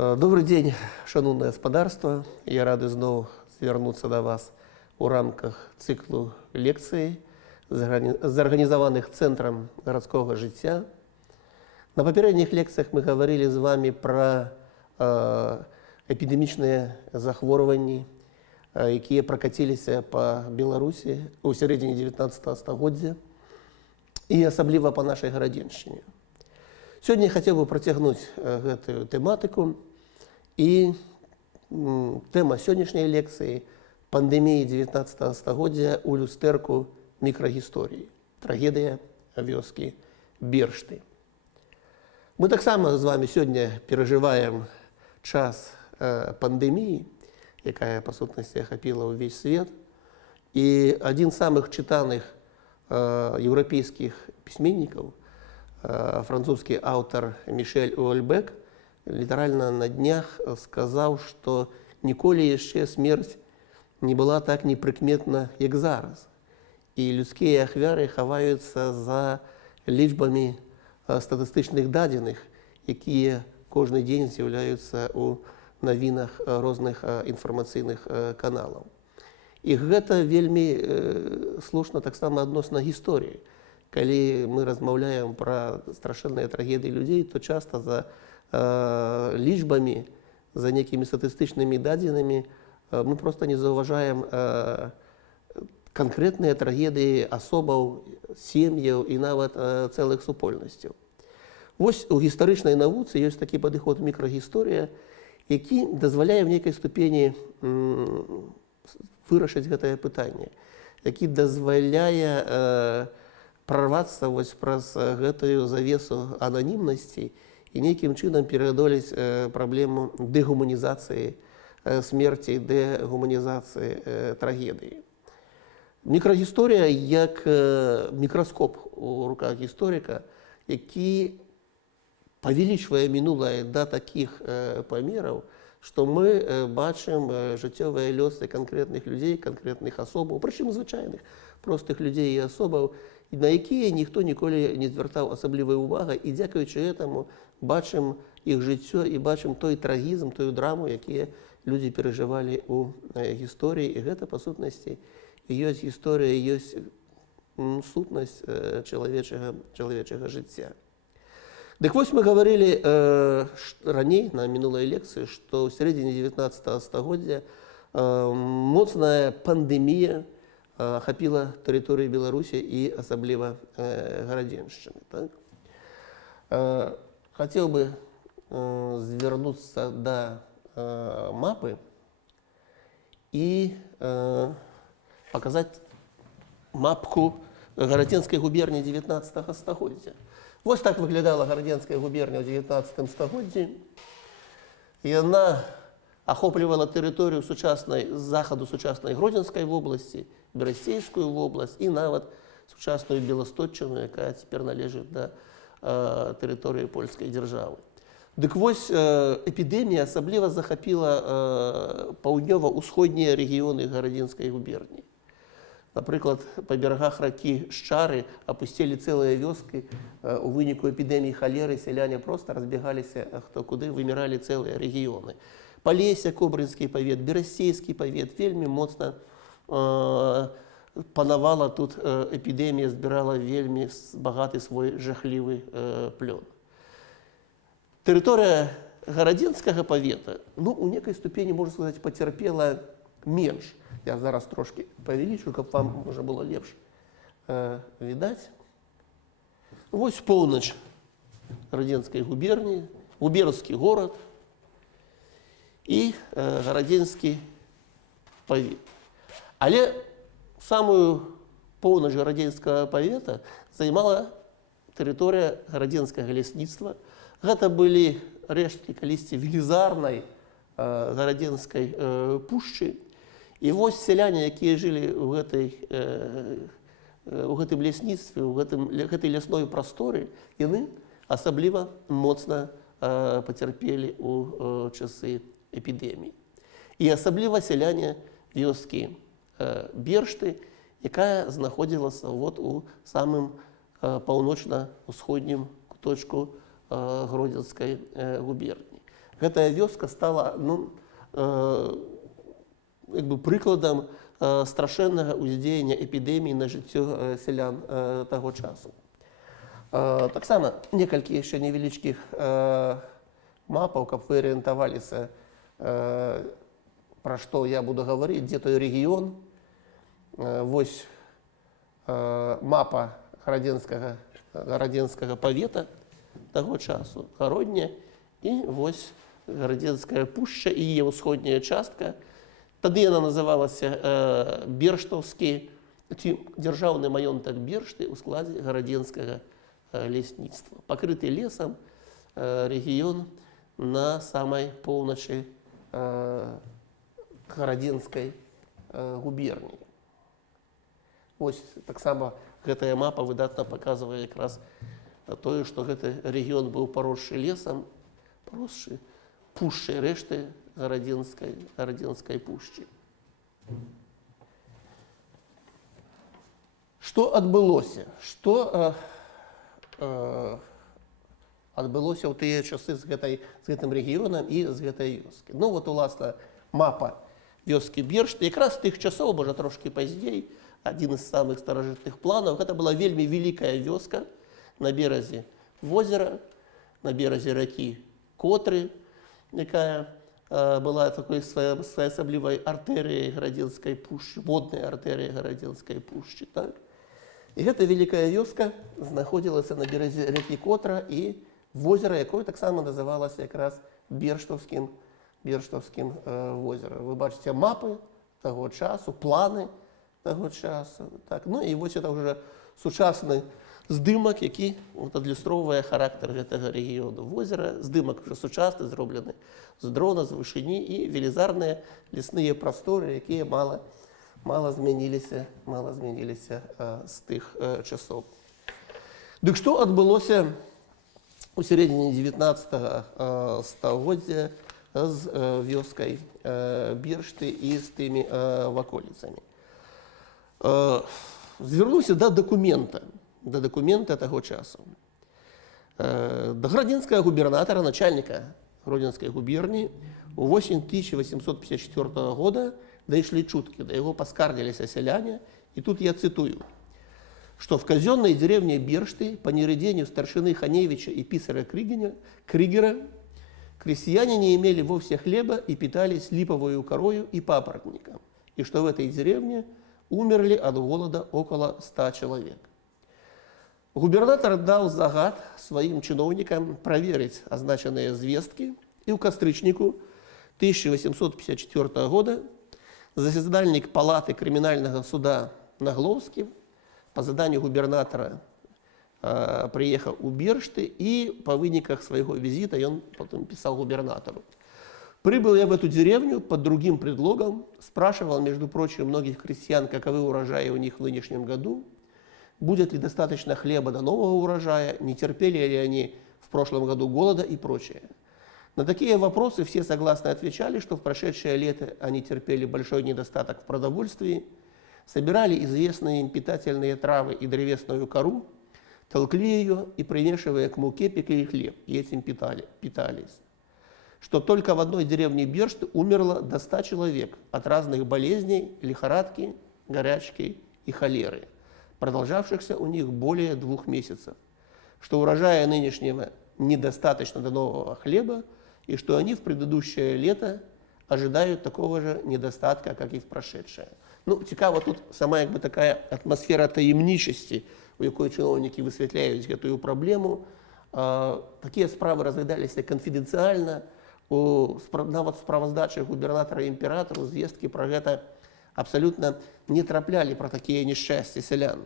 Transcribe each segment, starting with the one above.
Добрый день, шановне господарство. Я радий знову звернутися до вас у рамках циклу лекцій, зорганізованих Центром городського життя. На попередніх лекціях ми говорили з вами про епідемічні захворювання, які прокатилися по Білорусі у середині 19 століття і особливо по нашій Городенщині. Сьогодні я хотів би протягнути цю тематику, і тема сьогоднішньої лекції – пандемія 19 століття у люстерку мікрогісторії. Трагедія вёски Бершти. Ми так само з вами сьогодні переживаємо час пандемії, яка, по сутності, охопила увесь світ. І один з самих читаних європейських письменників, французский автор Мишель Уольбек, лiterально на днях сказав, що ніколи ще смерть не була так неприкметна, як зараз. І людські ахвяри ховаються за лічбами статистичних даних, які кожен день з'являються у новинах різних інформаційних каналів. І це вельми слушно так само відносно історії. Коли ми розмовляємо про страшенні трагедії людей, то часто за лічбами, за некими статистичними даними ми просто не зауважаємо конкретні трагедії особів, сім'їв і навіть цілих супольностей. Ось у історичній науці є такий підхід мікрогісторія, який дозволяє в некій ступені вирішити це питання, який дозволяє прорватися ось праз гэтую завесу анонімності і неким чином переодоліти проблему дегуманізації смерті, дегуманізації трагедії. Мікрогісторія як мікроскоп у руках історика, який повеличує минуле до таких помірів, що ми бачимо життєві льоси конкретних людей, конкретних особів, причому звичайних, простих людей і особів, на які ніхто ніколи не звертав особливої уваги, і дякуючи цьому бачимо їх життя і бачимо той трагізм, ту драму, які люди переживали у історії. І це, по сутності, є історія, є сутність чоловічого життя. Так ось ми говорили раніше, на минулій лекції, що в середині 19 століття моцна пандемія охопила територію Білорусі і особливо Городенщини. Хотів би звернутися до мапи і показати мапку Городенської губернії 19 століття. Ось так виглядала Городенська губернія у 19 столітті. І вона охоплювала територію заходу сучасної Гродненської області, Берестейську область і навіть сучасну Білосточчину, яка тепер належить до території польської держави. Так ось епідемія особливо захопила півдньово-усходні регіони Городенської губернії. Наприклад, по берегах раки Щари опустили цілі вёски. У виніку епідемії холери селяни просто розбігалися хто куди, вимирали цілі регіони. Полесье, Кобринський повіт, Берестейський повіт, вельми моцно панувала тут епідемія, збирала вельми багатий свій жахливий плен. Територія Городенського повіта, у некій ступені, можна сказати, потерпіла менш. Я зараз трошки повеличу, щоб вам може було ліпше видати. Ось північ Городенської губернії, губернський город і Городенський повіт. Але самую північ Городенського повіта займала територія Городенського лісництва. Це були рештки колись велізарної Городенської пущі. І ось селяни, які жили у гэтым лісництві, у гэтай лясной просторі, вони особливо моцно потерпіли у часи епідемії. І особливо селяни вёски Бершти, яка знаходилася у самым паўночна-усходнім куточку Гродненської губернії. гэтая вёска стала прыкладам страшэннага ўздзеяння эпідэміі на жыццё сялян таго часу. Таксама некалькі яшчэ невялічкіх мапаў, каб вы арыентаваліся, пра што я буду гаварыць, дзе той рэгіён. Вось мапа гарадзенскага павета таго часу, Гародня, і вось Гарадзенская пушча і яе ўсходняя частка. Тады яна называлася Берштаўскі, ці дзяржаўны маёнтак Бершты ў складзе гарадзенскага лясніцтва. Пакрыты лесам рэгіён на самай поўначы Гарадзенскай губерніі. Вось таксама гэтая мапа выдатна паказвае якраз тое, што гэты рэгіён быў паросшы лесам, паросшы пушчай рэшты гарадзенскай пушчы. Што адбылося? Што адбылося ў тыя часы з гэтым рэгіёнам і з гэтай вёскі? Ну вот, уласна, мапа вёскі Бершты, якраз з тых часоў, можа трошкі пазней, адзін з самых старажытных планаў. Гэта была вельмі вялікая вёска на беразе возера, на беразе ракі Котры, якая была такой своеасаблівай артэрыяй Гарадзенскай пушчы, воднай артэрыяй Гарадзенскай пушчы. Так? І гэта вялікая вёска знаходзілася на беразе ракі Котра і возера, якое таксама называлася якраз Берштаўскім возерам. Вы бачыце мапы таго часу, планы таго часу. Так? Ну і вось это ўжо сучасны здымак, які адлюстроўвае характар гэтага рэгіёну возера. Здымак уже сучасны, зроблены з дрона, з вышыні, і велізарныя лясныя прасторы, якія мала змяніліся з тых часоў. Дык што адбылося у сярэдзіне 19 стагоддзя з вёскай Бершты і з тымі ваколіцамі? Звярнуўся да дакумента таго часу. Да гарадзенскага губернатара, начальніка Гродзенскай губерніі, у восень 1854 года дайшлі чуткі, да яго паскардзіліся сяляне, і тут я цитую, что в казенной деревне Бершты по нередению старшины Ханевича и писаря Кригера крестьяне не имели вовсе хлеба и питались липовою корою и папоротником, и что в этой деревне умерли от голода около 100 человек. Губернатор дал загад своим чиновникам проверить означенные звестки, и у кастрычнику 1854 года заседальник палаты криминального суда Нагловский по заданию губернатора приехал у Бершты, и по выниках своего визита он потом писал губернатору. Прибыл я в эту деревню под другим предлогом, спрашивал, между прочим, многих крестьян, каковы урожаи у них в нынешнем году, будет ли достаточно хлеба до нового урожая, не терпели ли они в прошлом году голода и прочее. На такие вопросы все согласно отвечали, что в прошедшее лето они терпели большой недостаток в продовольствии, собирали известные им питательные травы и древесную кору, толкли ее и, примешивая к муке, пекли хлеб, и этим питались. Что только в одной деревне Бершты умерло до 100 человек от разных болезней, лихорадки, горячки и холеры, продолжавшихся у них более 2 месяцев, что урожая нынешнего недостаточно до нового хлеба, и что они в предыдущее лето ожидают такого же недостатка, как и в прошедшее. Ну, цікаво, тут сама такая атмосфера таємничості, у якої чиновники висвітляють гэтую проблему. Такие справы разглядаліся конфиденциально. Нават справаздачы губернатора і імператору звесткі про гэта абсолютно не трапляли, про такие несчастья селян.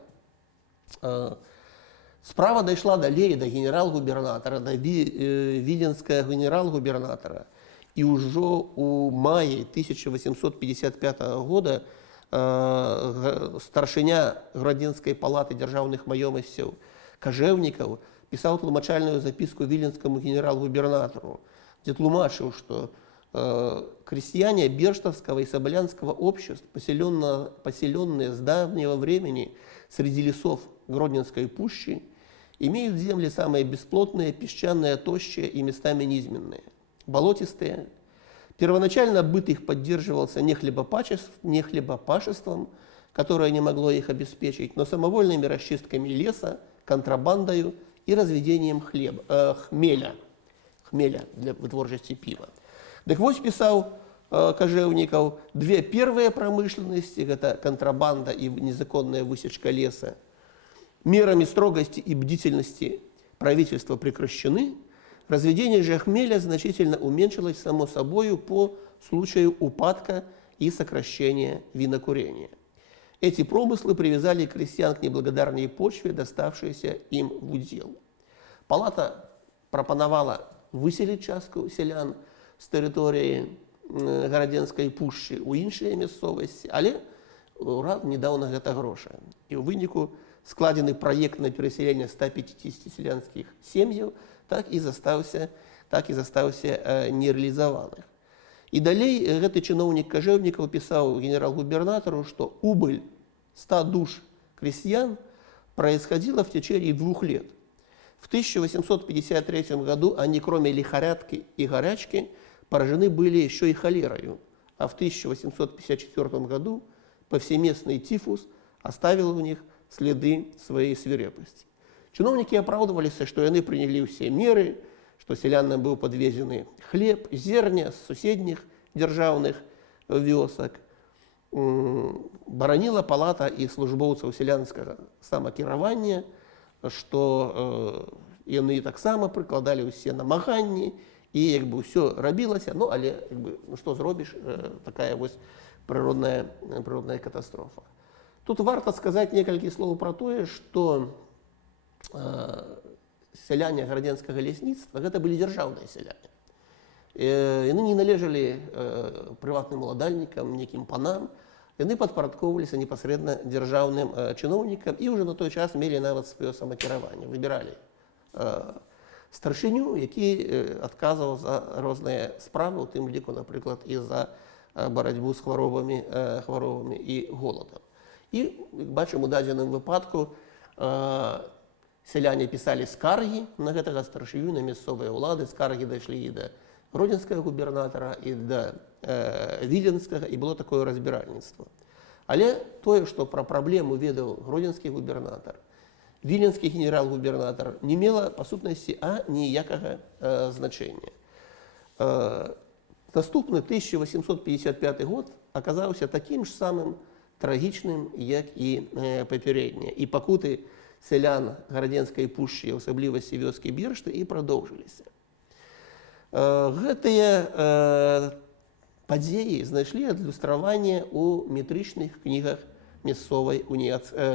Справа дайшла далей до генерал-губернатора, до Виденского генерал-губернатора. И уже у мая 1855 года старшыня Градзенскай палаты дзяржаўных маёмасцяў Кажэўнікаў пісаў тлумачальную записку віленскаму генерал-губернатору, где тлумачыў, что крестьяне Берштовского и Соболянского обществ, поселенные с давнего времени среди лесов Гродненской пущи, имеют земли самые бесплотные, песчаные, тощие и местами низменные. болотистые. Первоначально быт их поддерживался не хлебопашеством, которое не могло их обеспечить, но самовольными расчистками леса, контрабандою и разведением хмеля для вытворчасці пива. Так вось пісаў Кожевников, две первые промышленности, это контрабанда и незаконная высечка леса, мерами строгости и бдительности правительства прекращены, разведение же хмеля значительно уменьшилось само собою по случаю упадка и сокращения винокурения. Эти промыслы привязали крестьян к неблагодарной почве, доставшейся им в удел. Палата пропоновала выселить частку селян з території Гарадзенскай пушчы ў іншыя мясцовасці, але ўрад не даў на гэта грошы. І ў выніку складзены праект на перасяленне 150 селянскіх сем'яў так і застаўся нерэалізаваных. І далей гэты чыноўнік Кожевников пісаў генерал-губернатору, што убыль 100 душ крестьян происходила в течение 2 лет. В 1853 году они, кроме лихорадки и горячки, поражены были еще и холерою, а в 1854 году повсеместный тифус оставил у них следы своей свирепости. Чиновники оправдывались, что они приняли все меры, что селянам был подвезены хлеб, зерня с соседних державных вёсок. Баранила палата и службовцев селянского самокіравання, что яны таксама прыкладалі ўсе намаганні, і ўсё рабілася, але што зробіш, такая вось прыродная катастрофа. Тут варта сказаць некалькі слоў пра тое, што сяляне гарадзенскага лясніцтва гэта былі дзяржаўныя сяляне. Яны не належалі прыватным уладальнікам, некім панам, яны падпарадкоўваліся непасрэдна дзяржаўным чыноўнікам і ўжо на той час мелі нават сваё самакіраванне, выбіралі старшыню, які адказваў за розныя справы, у тым ліку, напрыклад, і за барацьбу з хваробамі і голадам. І, як бачым, у дадзеным выпадку сяляне пісалі скаргі на гэтага старшыню, на мясцовыя ўлады, скаргі дайшлі і да гродзенскага губернатара, і да віленскага, і было такое разбіральніцтва. Але тое, што пра праблему ведаў гродзенскі губернатар, віленскі генерал-губернатар, не мела, па сутнасці, ніякага значення. Наступны 1855 год аказаўся такім ж самым трагічным, як і папярэдні. І пакуты сялян гарадзенскай пушчы, асаблівасці вёскі Бершты, і прадоўжыліся. Гэтыя падзеі знайшлі адлюстраванне ў метрычных кнігах мясцовай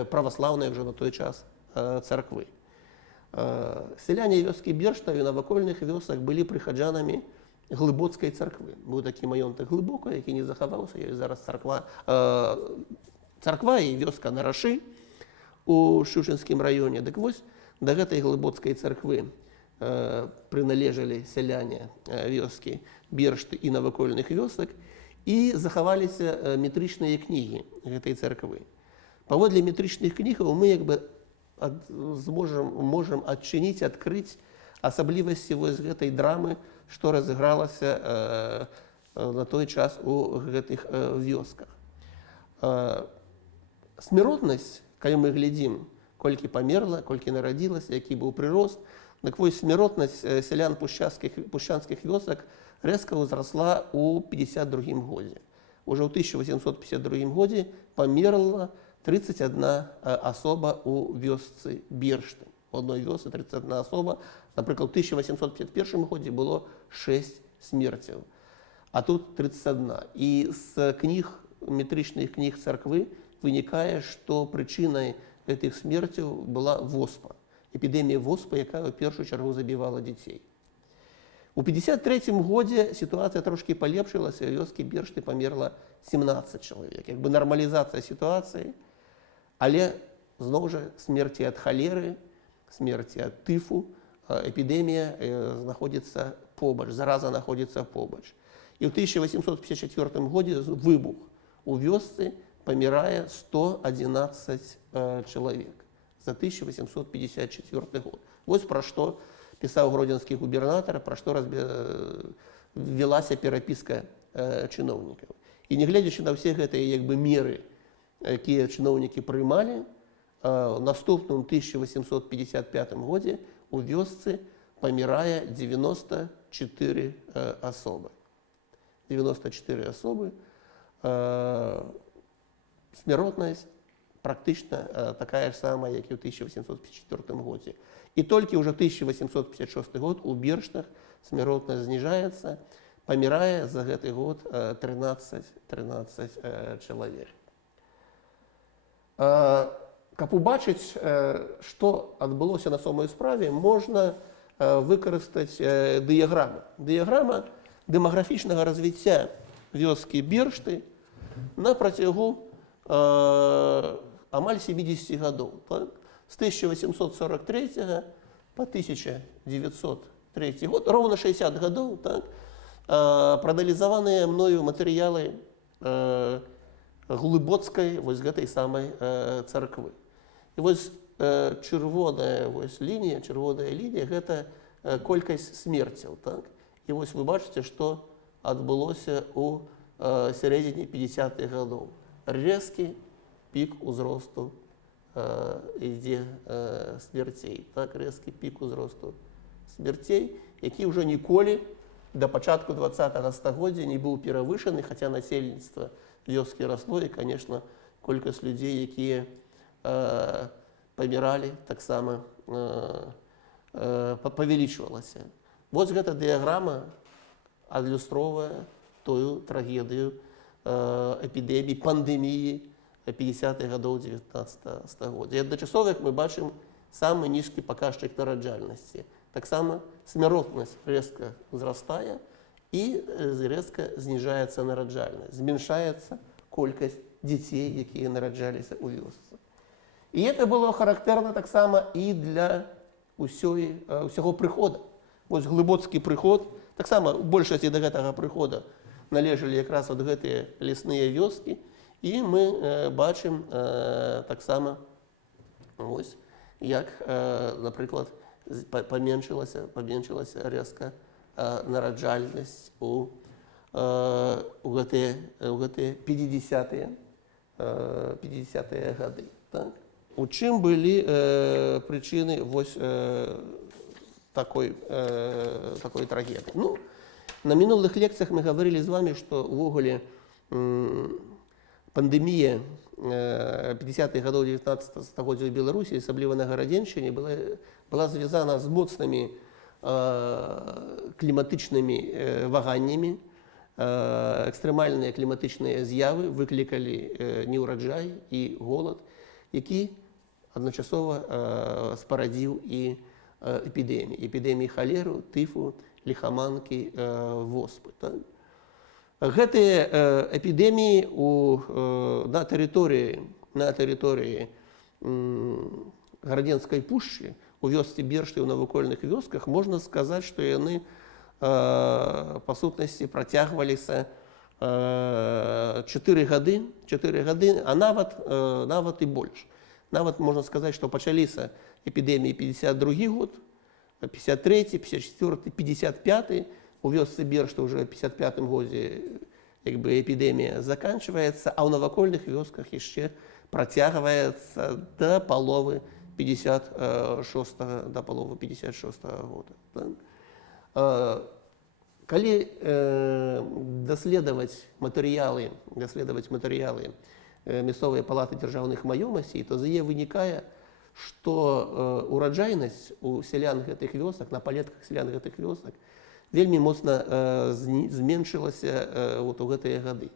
праваслаўнай ўжо на той час царквы. Сяляне вёскі Бершта і навакольных вёсак былі прыхаджанамі глыбоцкай царквы. Быў такі маёнтак Глыбока, які не захаваўся, ёсць зараз царква і вёска Нарашы у Шчучынскім раёне. Дык вось да гэтай глыбоцкай царквы прыналежалі сяляне вёскі Бершты і навакольных вёсак, і захаваліся метрычныя кнігі гэтай царквы. Паводле метрычных кнігаў мы можам адчыніць, адкрыць асаблівасці вось гэтай драмы, што разыгралася на той час у гэтых вёсках. Смяротнасць, калі мы глядзім, колькі памерла, колькі нарадзілася, які быў прырост, так вось смяротнасць сялян пушчанскіх вёсак рэзка ўзрасла ў 52 годзе. Уже ў 1852 годзе памерла 31 асоба ў вёсцы Бершты. У адной вёсцы 31 асоба. Напрыклад, у 1851 годзе было 6 смерцяў, а тут 31. І з метрычных кніг царквы вынікае, што прычынай гэтых смерцяў была воспа. Эпідэмія воспы, якая ў першую чаргу забівала дзяцей. У 1953 годзе сітуацыя трошкі палепшылася, у вёскі Бершты памерла 17 чалавек. Нармалізацыя сітуацыі, але зноў жа смерці ад халеры, смерці ад тыфу, эпідэмія знаходзіцца побач, зараза знаходзіцца побач. І ў 1854 годзе выбух. У вёсцы памірае 111 чалавек за 1854 год. Вось пра што пісаў гродзенскі губернатар, пра што велася перапіска чыноўнікаў. І нягледзячы на ўсе гэтыя меры, якія чыноўнікі прымалі, наступным 1855 годзе у вёсцы памірае 94 асобы. 94 асобы. Смяротнасць практычна такая ж самая, як і ў 1854 годзе. І толькі ўжо 1856 год у Берштах смяротнасць зніжаецца, памірае за гэты год 13 чалавек. Каб убачыць, што адбылося на самой справе, можна выкарыстаць дыяграму. Дыяграма дэмаграфічнага развіцця вёскі Бершты на працягу амаль 70 гадоў. З 1843 по 1903 год, роўна 60 гадоў, прааналізаваныя мною матэрыялы глыбоцкай гэтай самай царквы. І вось чырвоная лінія гэта колькасць смерцяў. І вось вы бачыце, што адбылося ў сярэдзіне 50-х гадоў. Рэзкі пік узросту ідзе смерцей. Рэзкі пік узросту смерцей, які ўжо ніколі да пачатку 20-го стагоддзя не быў перавышаны, хаця насельніцтва вёскі расло, і, конечно, колькасць людзей, якія паміралі, таксама павялічвалася. Вось гэта дыяграма адлюстроўвае тую трагедыю эпідэміі, пандэміі 50-х гадоў 19 стагоддзя. І адначасова, як мы бачым, самы нізкі паказчык нараджальнасці. Таксама смяротнасць рэзка ўзрастае і рэзка зніжаецца нараджальнасць, зменшаецца колькасць дзяцей, якія нараджаліся ў вёсцы. І гэта было характэрна таксама і для ўсяго прыхода. Вось глыбоцкі прыход, таксама у большасці да гэтага прыхода належалі якраз от гэтыя лясныя вёскі, і мы бачым таксама, вось, як, напрыклад, паменшылася рэзка нараджальнасць у гэтыя 50-е гады. У чым былі прычыны вось такой трагедыі? Ну, на мінулых лекцыях мы гаварылі з вами, што ўвогуле пандэмія 50-х гадоў 19 стагоддзя ў Беларусі, асабліва на Гарадзеншчыне, была звязана з моцнымі кліматычнымі ваганнямі. Экстрэмальныя кліматычныя з'явы выклікалі неўраджай і голад, які адначасова спарадзіў і эпідэміі халеру, тыфу, ліхаманкі, воспы. Гэтыя эпідэміі на тэрыторыі Гарадзенскай пушчы, у вёсцы Бершты, ў навакольных вёсках, можна сказаць, што яны па сутнасці працягваліся 4 гады, а нават і больш. Нават можна сказаць, што пачаліся эпідэміі 52 год, 53, 54, 55, у вёсцы Бершты ўжо ў 55 годзе эпідэмія заканчваецца, а ў навакольных вёсках яшчэ працягваецца да паловы 56 года. Калі даследаваць матэрыялы мясцовай палаты дзяржаўных маёмасцей, то з яе вынікае, што ураджайнасць у сялян гэтых вёсак, на палетках сялян гэтых вёсак вельмі моцна зменшылася у гэтыя гады.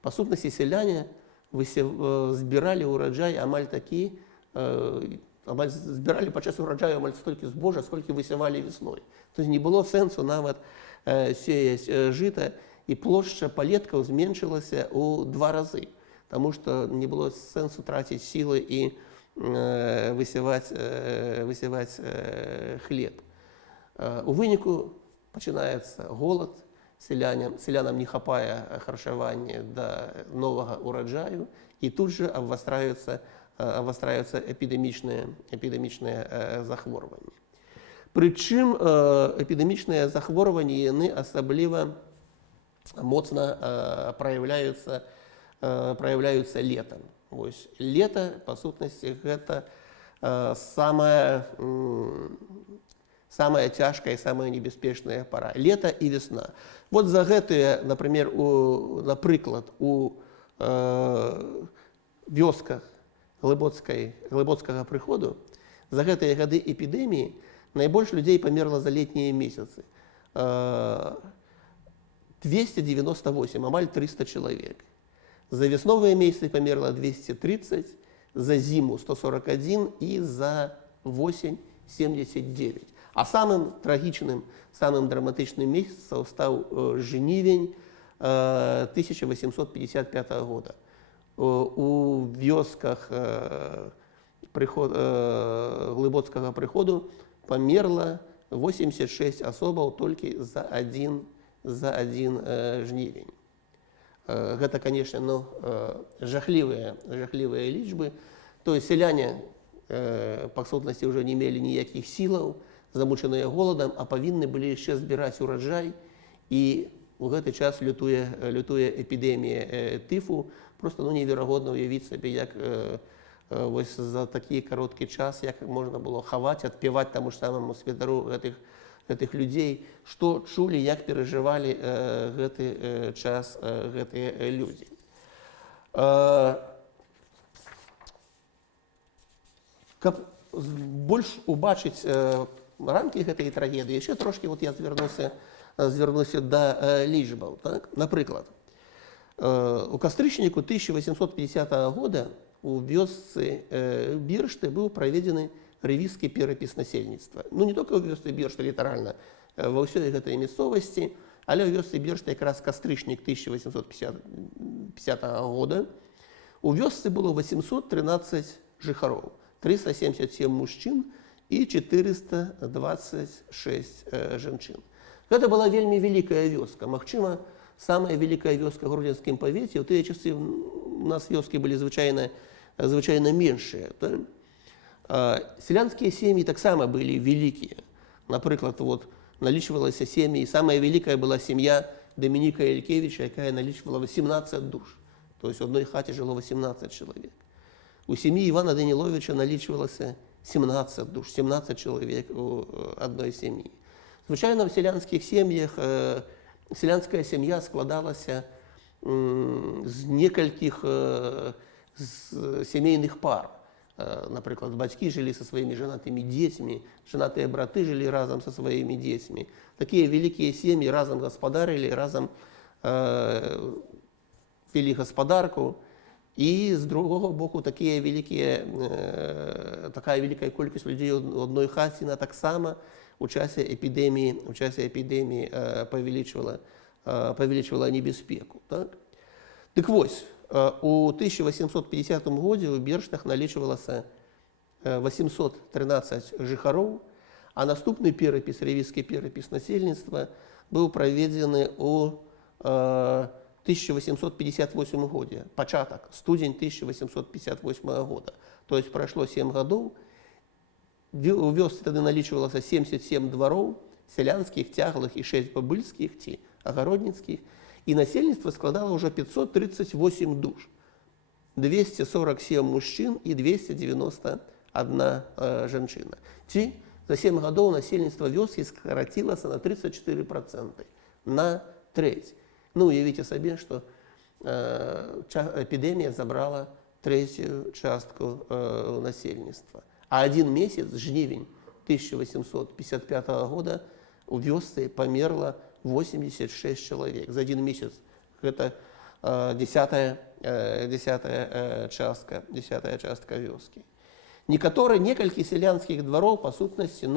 Па сутнасці сяляне збіралі ўраджай амаль такі, збіралі падчас ураджаю амаль столькі збожжа, сколькі высявалі весной. То не было сэнсу нават сеяць жыта, і плошча палеткаў зменшылася ў 2 разы, таму што не было сэнсу траціць сілы і высяваць хлеб. У выніку пачынаецца голад, селянам не хапае харчавання да новага ураджаю, і тут жа абвастраюцца эпідэмічныя захворванні. Прычым эпідэмічныя захворванні яны асабліва моцна праяўляюцца летам. Вось лета, па сутнасці, гэта самая цяжкая і самая небяспечная пара. Лета і весна. Вот за гэтыя, напрыклад, у вёсках глыбоцкага прыходу, за гэтыя гады эпідэміі найбольш людзей памерла за летнія месяцы. 298, амаль 300 чалавек. За весновыя месяцы памерла 230, за зіму 141 і за восень 79. А самым трагічным, самым драматычным месяцам стаў жнівень 1855 года. У вёсках глыбоцкага прыходу памерла 86 асобаў толькі за адзін жнівень. Гэта, конечно, жахлівыя лічбы. То есть сяляне, па сутнасці, ўжо не мелі ніякіх сілаў, замучаныя голадам, а павінны былі яшчэ збіраць ураджай. І у гэты час лютуе эпідэмія тыфу. Просто неверагодна ўявіць сабе, як вось за такі кароткі час, як можна было хаваць, адпяваць таму ж самаму святару гэтых людзей, што чулі, як перажывалі гэты час гэтыя людзі. Каб больш убачыць рамкі гэтай трагедыі, яшчэ трошкі я звярнуся да лічбаў. Напрыклад, у кастрычніку 1850 года у вёсцы Біршты быў праведзены рэвізскі перапіс насельніцтва. Не толькі ў вёсцы Біршты, літаральна, ва ўсёй гэтай мясцовасці, але ў вёсцы Біршты якраз кастрычнік 1850 года. У вёсцы было 813 жыхароў, 377 мужчын і 426 жанчын. Гэта была вельмі вялікая вёска. Магчыма, самая вялікая вёска ў гродзенскім павеце. У тыя часы у нас вёскі былі звычайна меншыя. Селянскія сем'і таксама былі вялікія. Напрыклад, налічвалася сем'і, самая вялікая была сям'я Дамініка Ялькевіча, якая налічвала 18 душ. То есть у одной хаце жыло 18 чалавек. У сям'і Івана Даніловіча налічвалася 17 душ, 17 чалавек у адной сям'і. Звычайна в селянскіх сем'ях селянская сям'я складалася з некалькіх сямейных пар. Напрыклад, бацькі жылі са сваімі жанатымі дзецьмі, жанатыя браты жылі разам са сваімі дзецьмі. Такія вялікія сем'і разам гаспадарылі, разам вялі гаспадарку. І з другого боку, такая вялікая колькасць людзей у адной хаце таксама у часе эпідэміі павялічвала небяспеку. Дык вось, у 1850 годзе ў Бірштах налічвалася 813 жыхароў, а наступны перапіс, рэвізскі перапіс насельніцтва, быў праведзены ў 1858 годзе, пачатак, студзень 1858 года. То есть прайшло 7 гадоў. У вёсцы тады налічвалася 77 двароў, сялянскіх, цяглых і 6 бабыльскіх ці агародніцкіх. І насельніцтва складала ўжо 538 душ, 247 мужчын і 291 жанчына. Ці за 7 гадоў насельніцтва вёскі скарацілася на 34%, на трэць. Уявіце сабе, што эпідэмія забрала трэцюю частку насельніцтва. А адзін месяц, жнівень 1855 года, у вёсцы памерла 86 чалавек. За адзін месяц гэта десятая частка вёскі. Некалькі сялянскіх двароў, па сутнасці,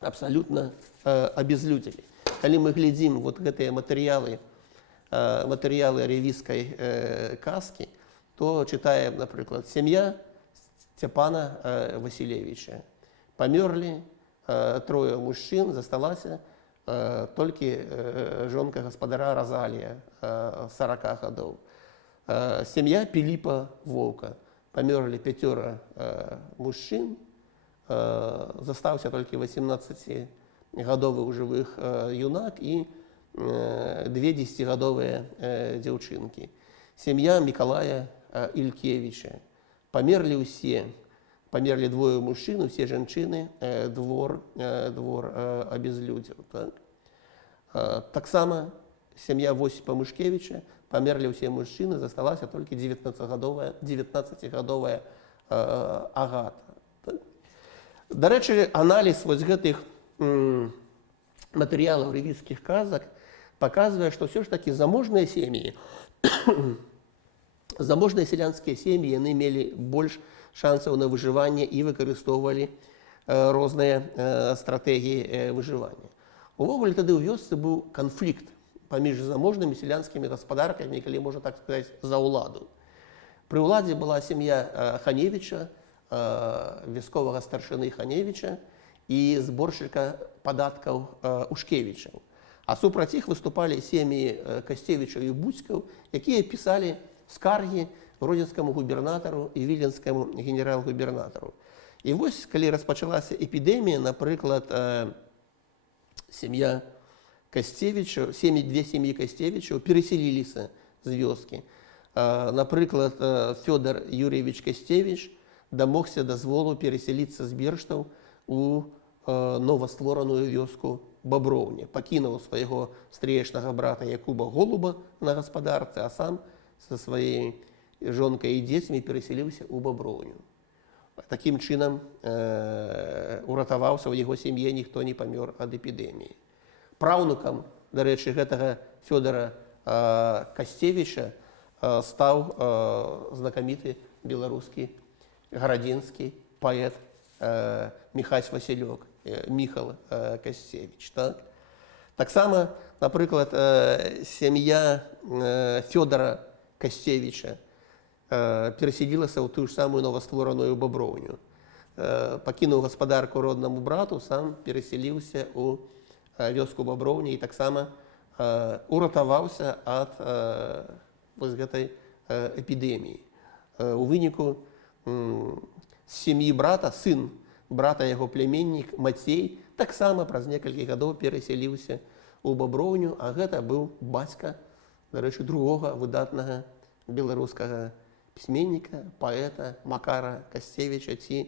абсалютна абезлюдзілі. Калі мы глядзім гэтыя матэрыялы рэвізскай казкі, то чытаем, напрыклад, сям'я Сцяпана Васілевіча. Памёрлі 3 мужчын, засталася толькі жонка гаспадара Разалія, 40 гадоў. Сям'я Піліпа Воўка. Памёрлі 5 мужчын, застаўся толькі 18-гадовы ў жывых юнак і 2 10-гадовыя дзяўчынкі. Сям'я Мікалая Ількевіча. Памерлі ўсе. Памерлі 2 мужчын, усе жанчыны, двор абезлюдзіў. Таксама сям'я Восіпа Мышкевіча, памерлі ўсе мужчыны, засталася толькі 19-гадовая Агата. Дарэчы, аналіз вось гэтых матэрыялаў рэвізскіх казак паказвае, што ўсё ж такі заможныя сем'і, заможныя сялянскія сем'і, яны мелі больш шансаў на выжыванне і выкарыстоўвалі розныя стратэгіі выжывання. Увогуле тады ў вёсцы быў канфлікт паміж заможнымі сялянскімі гаспадаркамі, калі можна так сказаць, за ўладу. Пры ўладзе была сям'я Ханевіча, вясковага старшыны Ханевіча і зборшчыка падаткаў Ушкевічаў. А супраць іх выступалі сем'і Касцевічаў і Буцькаў, якія пісалі скаргі гродзенскаму губернатару і віленскаму генерал-губернатару. І вось, калі распачалася эпідэмія, напрыклад, сям'я Касцевічаў, 2 сем'і Касцевічаў перасяліліся з вёскі. Напрыклад, Фёдор Юрьевич Касцевіч дамогся дазволу перасяліцца з Берштаў у новаствораную вёску Баброўне. Пакінуў свайго стрыечнага брата Якуба Голуба на гаспадарцы, а сам са сваёй жонкай і дзецьмі перасяліўся ў Баброўню. Такім чынам уратаваўся, у яго сям'і ніхто не памёр ад эпідэміі. Праўнукам, дарэчы, гэтага Фёдора Касцевіча стаў знакаміты беларускі гарадзенскі паэт Міхась Васілёк, Міхал Касцевіч. Таксама, напрыклад, сям'я Фёдора Касцевіча перасядзілася ў тую ж самую новаствораную Баброўню. Пакінуў гаспадарку роднаму брату, сам перасяліўся ў вёску Баброўні і таксама уратаваўся ад вось гэтай эпідэміі. У выніку з сям'і брата, сын брата яго пляменнік Мацей, таксама праз некалькі гадоў перасяліўся ў Баброўню, а гэта быў бацька, дарэчы, другога выдатнага беларускага пісьменніка, паэта Макара Касцевіча ці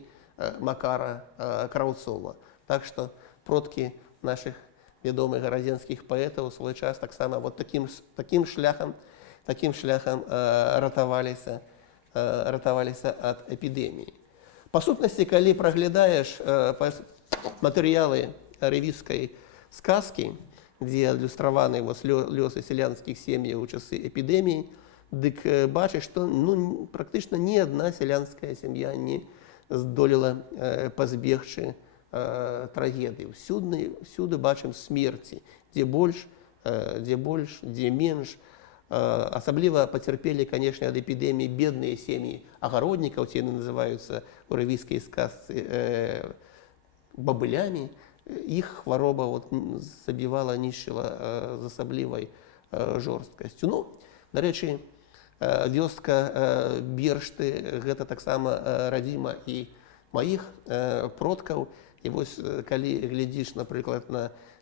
Макара Краўцова. Так што продкі нашых вядомых гарадзенскіх паэтаў у свой час таксама вот такім шляхам ратаваліся ад эпідэміі. Па сутнасці, калі праглядаеш матэрыялы рэвізскай сказкі, дзе адлюстраваны лёсы сялянскіх сем'яў у часы эпідэміі, дык бачыш, што практычна ні адна сялянская сям'я не здолела пазбегчы трагедыі. Всюды бачым смерці, дзе больш, дзе менш. Асабліва пацярпелі, канешне, ад эпідэміі бедныя сем'і агароднікаў, ці яны называюцца у рэвізскай сказцы бабылямі. Іх хвароба забівала, нішчыла з асаблівай жорсткасцю. Дарэчы, вёска Бершты, гэта таксама радзіма і маіх продкаў. І вось, калі глядзіш, напрыклад,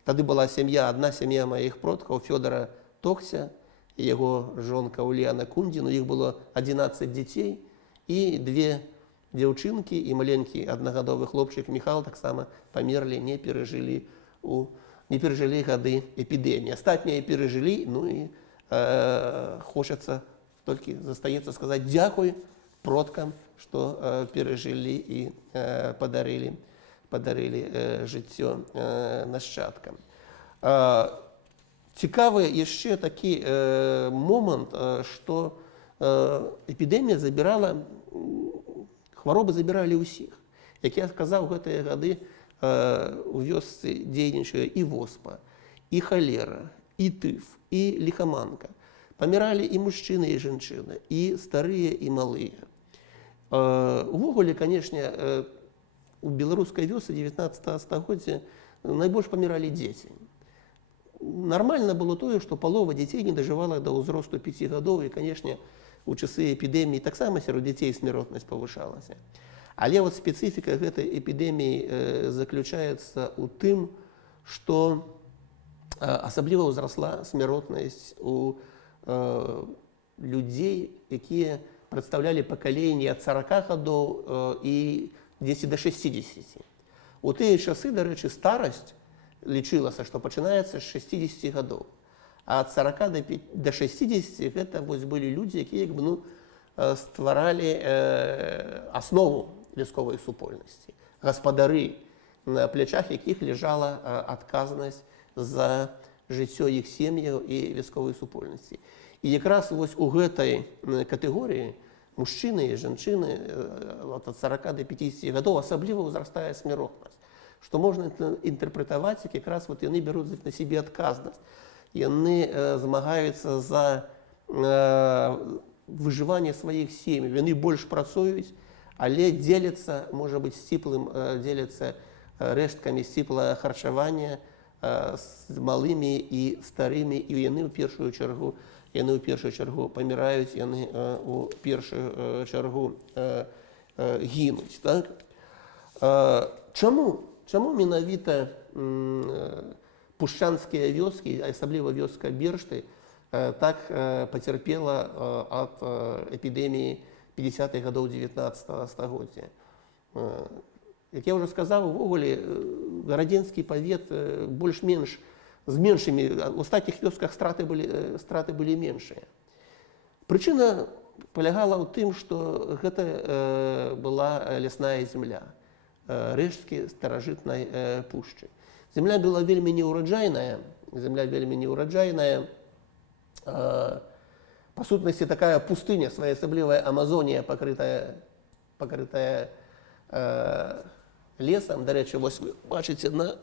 тады была адна сям'я маіх продкаў, Фёдора Токся, яго жонка Ульяна Кундзін, у іх было 11 дзяцей, і 2 дзяўчынкі і маленькі аднагадовы хлопчык Міхал таксама памерлі, не перажылі гады эпідэміі. Астатнія перажылі, і хочацца, толькі застаецца сказаць дзякуй продкам, што перажылі і падарылі жыццё нашчадкам. Цікавы яшчэ такі момант, што эпідэмія хваробы забіралі ўсіх. Як я сказаў, гэтыя гады у вёсцы дзейнічае і воспа, і халера, і тыф, і ліхаманка. Паміралі і мужчыны, і жанчыны, і старыя, і малыя. Увогуле, канешне, у беларускай вёсы 19 стагоддзя найбольш паміралі дзеці. Нармальна было тое, што палова дзяцей не дажывала да ўзросту 5 гадоў, і, канешне, у часы эпідэміі таксама сярод дзяцей смяротнасць павышалася. Але вот специфика гэтай эпидемии заключается у тым, что асабліва ўзрасла смяротнасць у людзей, якія прадстаўлялі пакаленні ад 40 гадоў і дзесьці да 60. У тыя часы, дарэчы, старасць лічылася, што пачынаецца з 60 гадоў. А ад 40 до 60 гэта вось былі людзі, якія стваралі аснову вясковай супольнасці. Гаспадары, на плячах якіх ляжала адказнасць за жыццё іх сем'яў і вясковай супольнасці. І якраз вось у гэтай катэгорыі мужчыны і жанчыны ад 40 до 50 гадоў асабліва ўзрастае смяротнасць, што можна інтэрпрэтаваць, як якраз вот яны бяруць на сябе адказнасць. Яны змагаюцца за выжыванне сваіх сем'яў, яны больш працуюць, але дзеляцца, можа быць, сціплым, дзеляцца рэшткамі сціплага харчавання з малымі і старымі, і яны ў першую чаргу паміраюць, яны ў першую чаргу гінуць. Так? Чаму менавіта пушчанскія вёскі, асабліва вёска Бершты, так пацярпела ад эпідэміі 50-х гадоў 19 стагоддзя? Як я ўжо сказаў, увогуле гарадзенскі павет больш-менш з меншымі, у астатніх вёсках страты былі меншыя. Прычына палягала ў тым, што гэта была лясная земля, рэшткі старажытнай пушчы. Земля была вельмі неўраджайная, па сутнасці такая пустыня, своеасаблівая Амазонія, пакрытая лесам. Дарэчы, вось вы бачыце на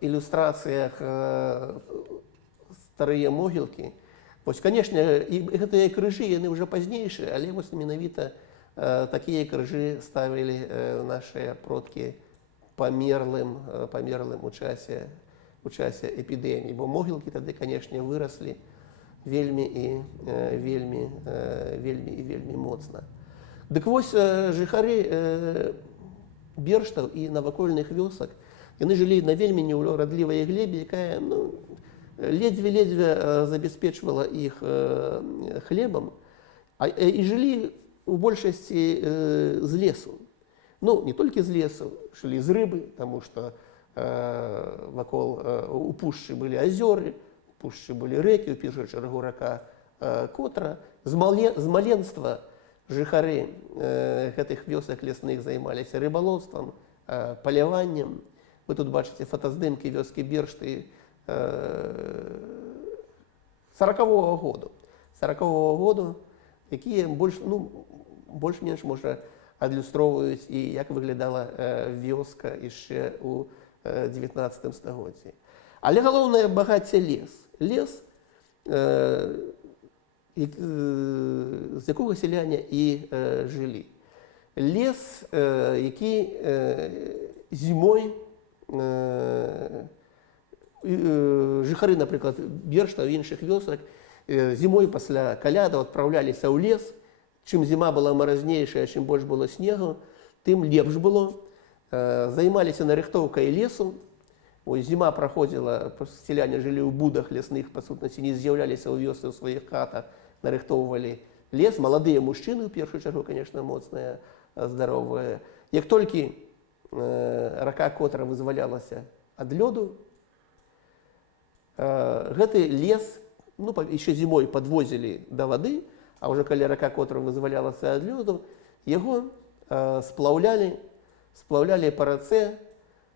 ілюстрацыях старыя могілкі. Вось, канешне, гэтыя крыжы, яны ўжо пазнейшыя, але вось менавіта такія крыжы ставілі нашыя продкі памерлым у часе эпідэміі, бо могілкі тады, канешне, выраслі вельмі моцна. Дык вось жыхары Берштаў і навакольных вёсак, яны жылі на вельмі неўрадлівай глебе, якая ледзьве забяспечвала іх хлебам, і жылі у большасці з лесу. Ну, не толькі з лесу, жылі з рыбы, таму што вакол у пушчы былі азёры, у пушчы былі рэкі, у першую чаргу рака Котра. З маленства жыхары гэтых вёсак лясных займаліся рыбалоўствам, паляваннем. Вы тут бачыце фотаздымкі вёскі Бершты 40-го году, якія больш-менш, можа, адлюстроўваюць і як выглядала вёска яшчэ ў 19 стагоддзі. Але галоўнае багацце лес. Лес, з якога сяляне і жылі. Лес, які зімой жыхары, напрыклад, Берштаў і іншых вёсак, зімой пасля калядаў адпраўляліся ў лес. Чым зіма была маразнейшая, чым больш было снегу, тым лепш было. Займаліся нарыхтоўкай лесу. Зіма праходзіла, сяляне жылі ў будах лясных, па сутнасці не з'яўляліся ў вёсцы ў сваіх хатах, нарыхтоўвалі лес. Маладыя мужчыны, ў першую чаргу, конечно, моцныя, здаровыя. Як толькі рака Котра вызвалялася ад лёду, гэты лес яшчэ зімой падвозілі да вады, а ўжо калі рака Котра вызвалялася ад лёду, яго сплаўлялі па рацэ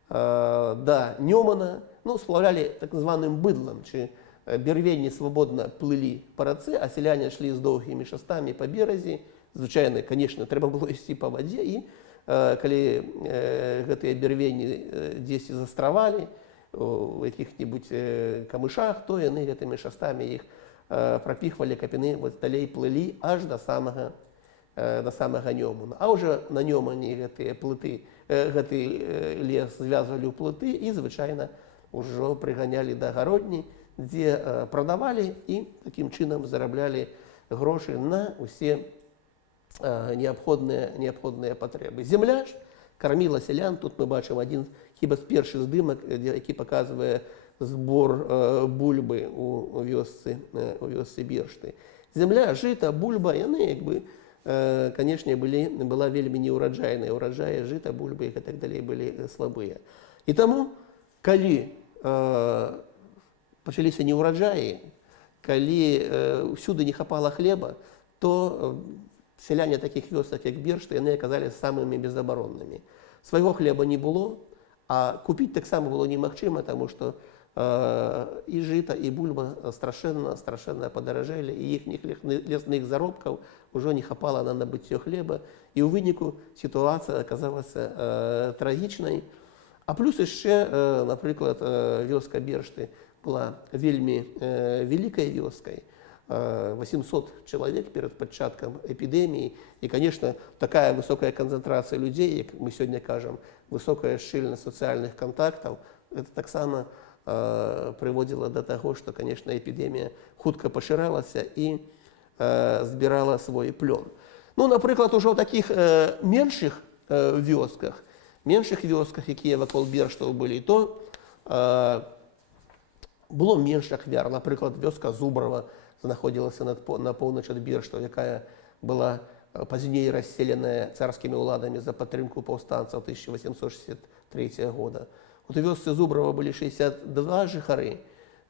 да Нёмана, сплаўлялі так званым быдлам, ці бярвенні свабодна плылі па рацэ, а сяляне шлі з доўгімі шастамі па беразе. Звычайна, канешне, трэба было ісці па вадзе, і калі гэтыя бярвенні дзесьці застравалі у якіх-небудзь камышах, то яны гэтымі шастамі іх прапіхвалі, каб яны далей плылі аж да самага Нёмана. А ўжо на Нёмане гэты лес звязвалі ў плыты і звычайна ўжо прыганялі да гародні, дзе прадавалі і такім чынам зараблялі грошы на ўсе неабходныя патрэбы. Зямля ж карміла сялян. Тут мы бачым адзін хіба з першых здымак, які паказвае збор бульбы у вёсцы Бершты. Зямля, жыта, бульба, яны як бы, канешне, была вельмі неўраджайная. Ураджаі жыта, бульбы і так далей былі слабыя. І таму, калі пачаліся неўраджаі, калі ўсюды не хапала хлеба, то сяляне такіх вёсак, як Бершта, яны аказаліся самымі безабароннымі. Свайго хлеба не было, а купіць таксама было немагчыма, таму што і жыта, і бульба страшэнна падаражэлі, і іхніх лясных заробкаў ужо не хапала на набыццё хлеба, і ў выніку сітуацыя аказалася трагічнай. А плюс яшчэ, напрыклад, вёска Бершты была вельмі вялікай вёскай, 800 чалавек перад пачаткам эпідэміі. І, конечно, такая высокая канцэнтрацыя людзей, як мы сёння кажам, высокая шчыльнасць сацыяльных кантактаў, гэта таксама прыводзіла да таго, што, конечно, эпідэмія хутка пашыралася і збірала свой плён. Ну, напрыклад, ужо ў такіх меншых вёсках, якія вакол Берштаў былі, то было менш ахвяр. Напрыклад, вёска Зубрава знаходзілася на поўнач ад Берштаў, якая была пазней расселеная царскімі ўладамі за падтрымку паўстанцаў 1863 года. У вёсцы Зубрава былі 62 жыхары,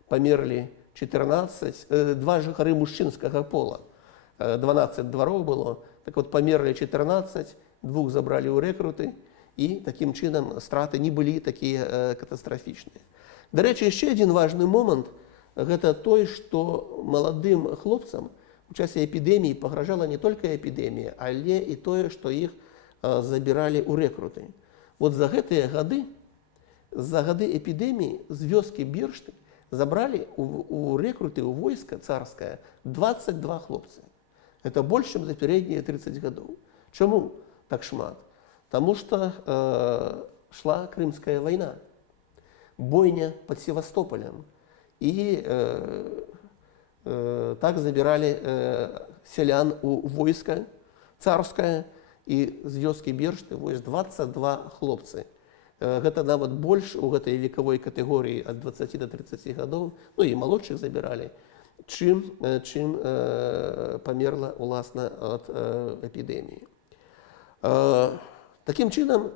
памерлі 14, 2 жыхары мужчынскага пола, 12 двароў было, так вот памерлі 14, 2 забралі ў рэкруты, і такім чынам страты не былі такія катастрафічныя. Дарэчы, яшчэ адзін важны момант, гэта той, што маладым хлопцам у часе эпідэміі пагражала не толькі эпідэмія, але і тое, што іх забіралі ў рэкруты. Вот за гэтыя гады, за гады эпідэміі з вёскі Бершты забралі у рэкруты, у войска царскае 22 хлопцы. Это больш, чым за пярэднія 30 гадоў. Чаму так шмат? Таму што шла Крымская вайна, бойня пад Севастополем. І так забіралі сялян у войска царскае, і з вёскі Бершты вось 22 хлопцы. Гэта нават больш у гэтай векавой катэгорыі ад 20 до 30 гадоў, ну і малодшых забіралі, чым памерла уласна ад эпідэміі. Такім чынам,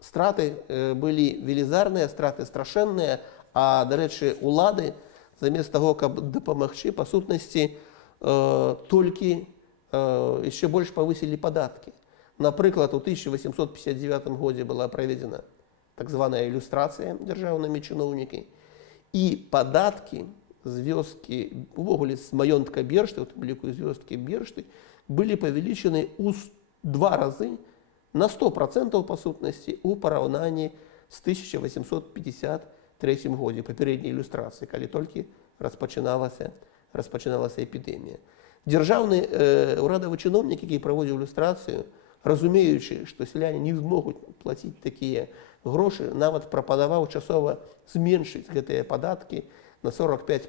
страты былі велізарныя, страты страшэнныя, а, дарэчы, улады замест таго, каб дапамагчы, па сутнасці толькі яшчэ больш павысілі падаткі. Напрыклад, у 1859 годзе была праведзена так званая ілюстрацыя дзяржаўнымі чыноўнікамі, і падаткі з вёскі, увогуле з маёнтка Бершты, у тым ліку з вёскі Бершты, былі павялічаны ў 2 разы на 100% па сутнасці ў параўнанні з 1853 годзе, папярэдняй ілюстрацыі, калі толькі распачыналася эпідэмія. Дзяржаўны ўрадавы чыноўнік, які праводзіў ілюстрацыю, разумеючы, што сяляне не змогуць плаціць такія грошы, нават прапанаваў часова зменшыць гэтыя падаткі на 45%,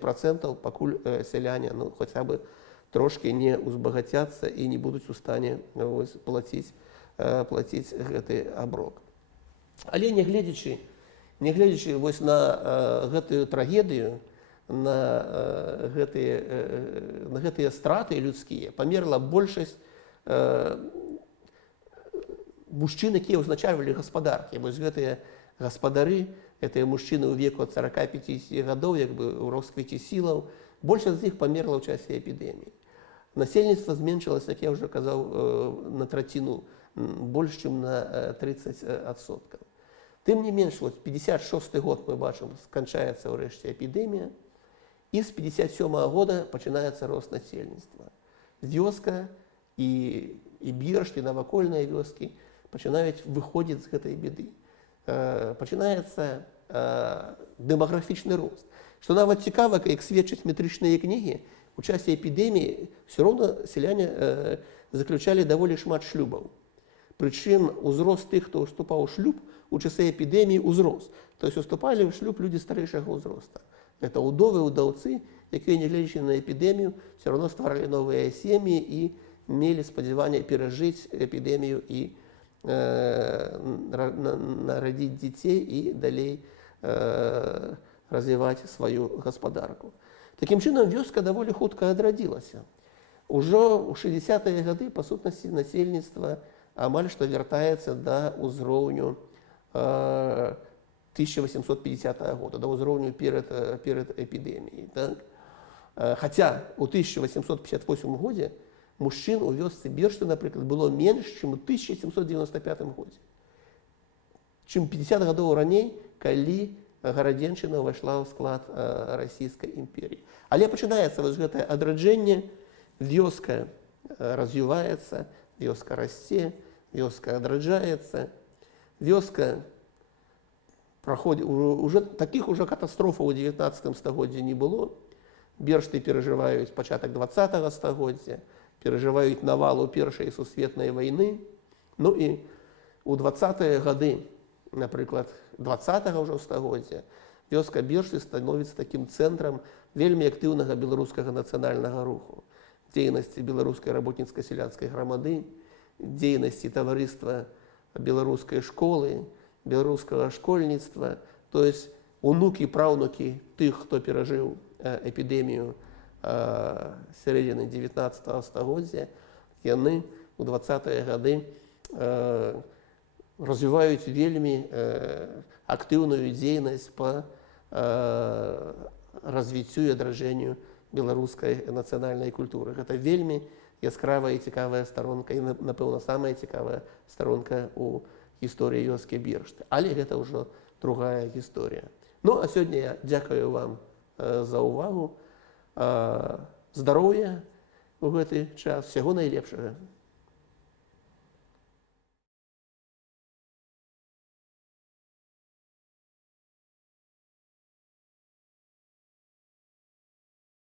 пакуль сяляне хаця бы трошкі не узбагацяцца і не будуць у стане плаціць гэты аброк. Але нягледзячы вось на гэтую трагедыю, на гэтыя страты людскія, памерла большасць мужчын, якія ўзначальвалі гаспадаркі. Вось гэтыя гаспадары, гэтыя мужчыны ў веку ад 40-50 гадоў, як бы ў росквіце сілаў, большасць з іх памерла ў часе эпідэміі. Насельніцтва зменшылася, як я ўжо казаў, на траціну, больш, чым на 30%. Тым не менш, 56 год, мы бачым, сканчаецца ўрэшце эпідэмія, і з 57 года пачынаецца рост насельніцтва. Вёска і Бершт, і навакольныя вёскі пачынаюць выходзіць з гэтай беды. Пачынаецца дэмаграфічны рост. Што нават цікава, як сведчаць метрычныя кнігі, у часе эпідэміі ўсё роўна сяляне заключалі даволі шмат шлюбаў. Прычым узрост тых, хто ўступаў у шлюб, у часе эпідэміі ўзрос. То есть уступалі ў шлюб людзі старэйшага ўзроста. Гэта ўдовы, ўдаўцы, якія, нягледзячы на эпідэмію, ўсё роўна стваралі новыя сем'і і мелі спадзяванне перажыць эпідэмію і нарадзіць дзяцей і далей развіваць сваю гаспадарку. Такім чынам, вёска даволі хутка адрадзілася. Ужо ў 60-е гады, па сутнасці, насельніцтва амаль што вяртаецца да ўзроўню 1850 года, да ўзроўню перад эпідэміяй. Так? Хаця ў 1858 годзе мужчын у вёсцы Бершты, напрыклад, было менш, чым у 1795 годзе. Чым 50 гадоў раней, калі гарадзеншчына ўвайшла ў склад расійскай імперіі. Але пачынаецца вось гэтае адраджэнне, вёска развіваецца, вёска расце, вёска адраджаецца, вёска праходзіць, такіх ужо катастрофаў у 19 стагоддзі не было. Бершты перажываюць пачатак 20-го стагоддзя, перажываюць навалу Першай сусветнай вайны. Ну і у 20-е гады, напрыклад, 20-го ўжо стагоддзя, вёска Бершты становіцца такім цэнтрам вельмі актыўнага беларускага нацыянальнага руху, дзейнасці беларускай работніцка-сялянскай грамады, дзейнасці таварыства беларускай школы, беларускага школьніцтва, то есть унукі, праўнукі тых, хто перажыў эпідэмію сярэдзіны 19 стагоддзя, яны у 20-е гады развіваюць вельмі актыўную дзейнасць па развіццю і адраджэнню беларускай нацыянальнай культуры. Гэта вельмі яскравая і цікавая старонка, і, напэўна, самая цікавая старонка ў гісторыі вёскі Бершты. Але гэта ўжо другая гісторыя. Ну, а сёння я дзякую вам за ўвагу. Здароўя ў гэты час, усяго найлепшага.